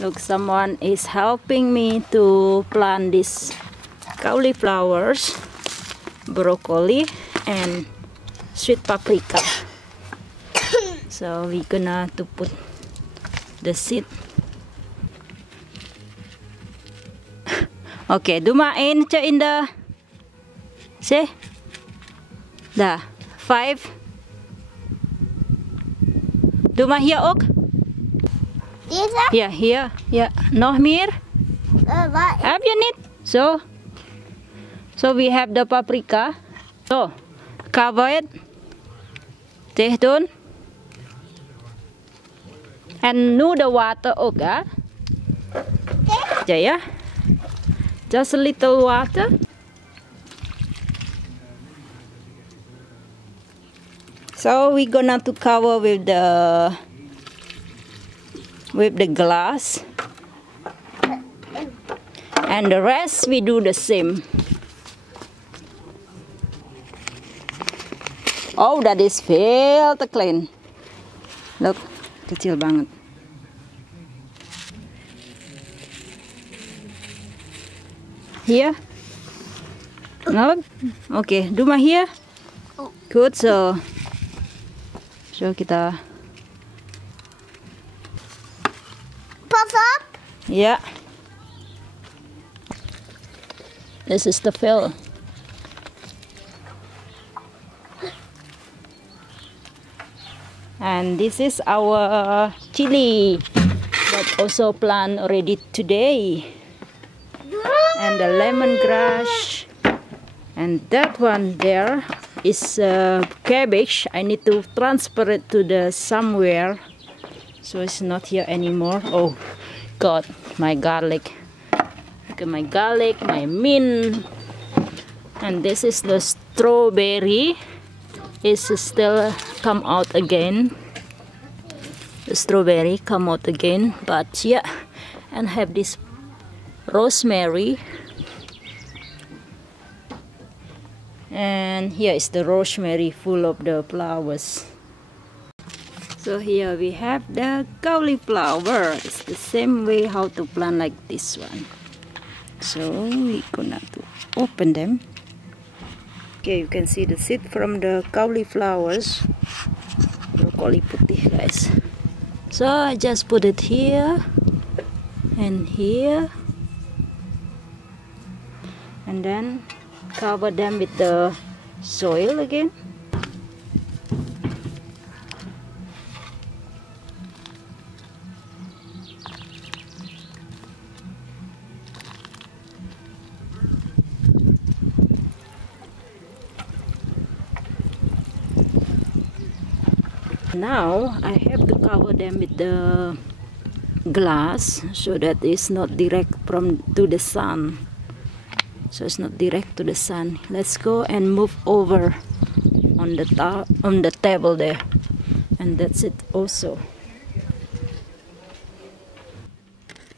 Look, someone is helping me to plant these cauliflowers, broccoli, and sweet paprika. So we're gonna to put the seed. Okay, dumain siya in the see the 5. Duma here ook. Yeah, here. Yeah, nog meer. Heb je niet? So we have the paprika. So cover it. Dicht doen. En nu de water ook, hè? Ja. Just a little water. So we're gonna to cover with the glass, and the rest we do the same. Oh, that is veel te clean. Look, kecil banget. Here. No? Okay, do my here. Good, so kita Puff up. yeah. This is the fill. And this is our chili that also planted already today. And the lemongrass. And that one there is cabbage. I need to transfer it to the somewhere, so it's not here anymore. Oh God, my garlic. Look at my garlic, my mint. And this is the strawberry. It's still come out again. The strawberry come out again, but yeah. And have this rosemary. And here is the rosemary full of the flowers. So here we have the cauliflower. It's the same way how to plant like this one. So we're gonna to open them. Okay, you can see the seed from the cauliflowers. Broccoli putih, guys. So I just put it here and here, and then cover them with the soil again. Now I have to cover them with the glass so that it's not direct to the sun. So it's not direct to the sun. Let's go and move over on the table there, and that's it also.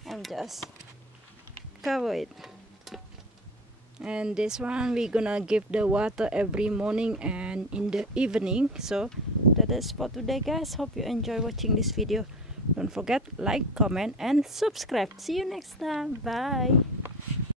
And just cover it. And this one we're gonna give the water every morning and in the evening. So that is for today, guys. Hope you enjoy watching this video. Don't forget, like, comment, and subscribe. See you next time. Bye.